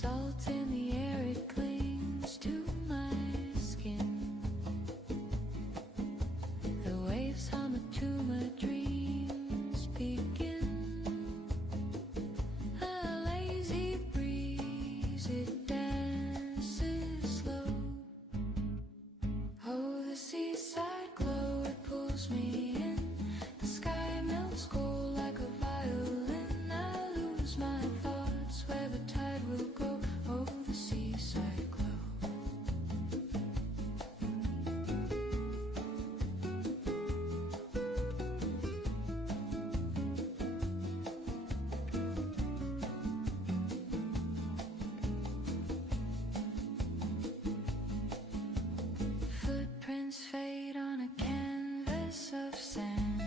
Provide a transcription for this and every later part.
Salt in the air, it clings to my skin. The waves hum a tune, my dreams begin. A lazy breeze, it dances slow. Oh, the seaside glow, it pulls me in. The sky melts gold like a violin. I lose my thoughts where the tide will go. Oh, the seaside glow. Footprints fade on a canvas of sand.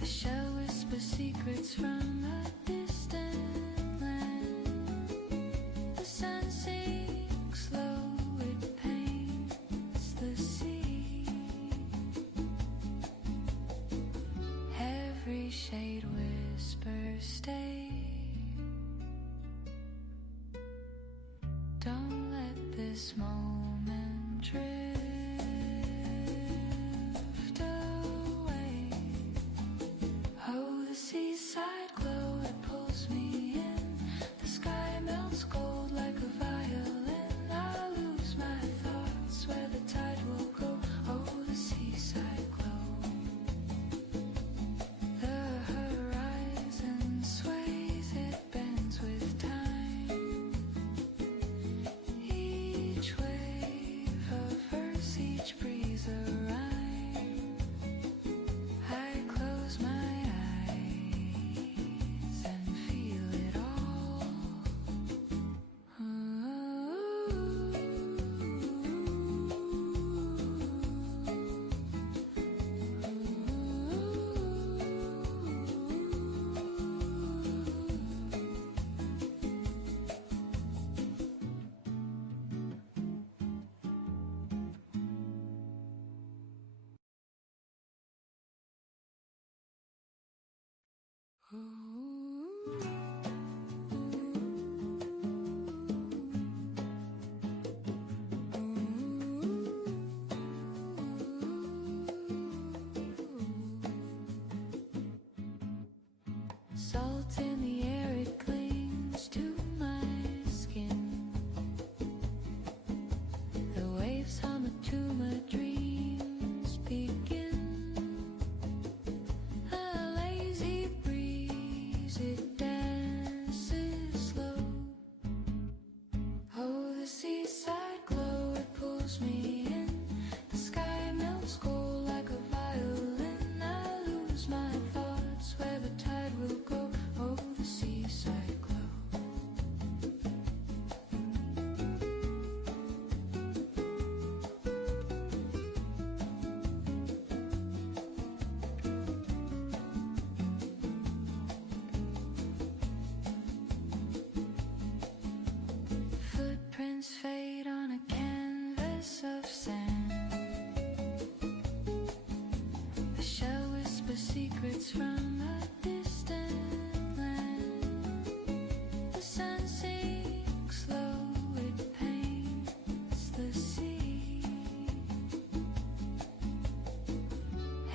The shell whispers secrets from a distant land. The sun sinks low, it paints the sea. Every shade whispers stay. Don't let this moment drift away. Oh, the seaside glow, it pulls me in. The sky melts gold like a violin. I lose my thoughts where the tide will go. Oh, the seaside glow. The horizon sways, it bends with time. Each wave a verse, each breeze a rhyme. I close my eyes and feel it all. Salt in the air, it clings to my skin. The waves hum a tune, my dreams begin. A lazy breeze, it dances slow. Oh, the seaside glow, it pulls me in. The sky melts gold like a violin. I lose my thoughts where the tide will go. Oh, the seaside glow. Footprints fade on a canvas of sand. The shell whispers secrets from a distant land. The sun sinks low, it paints the sea.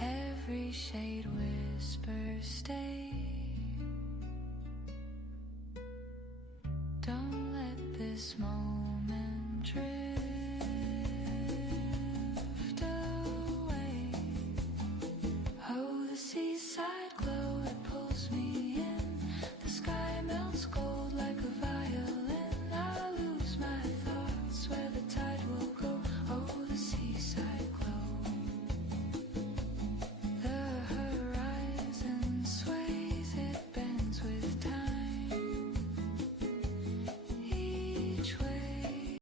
Every shade whispers stay. Don't let this moment drift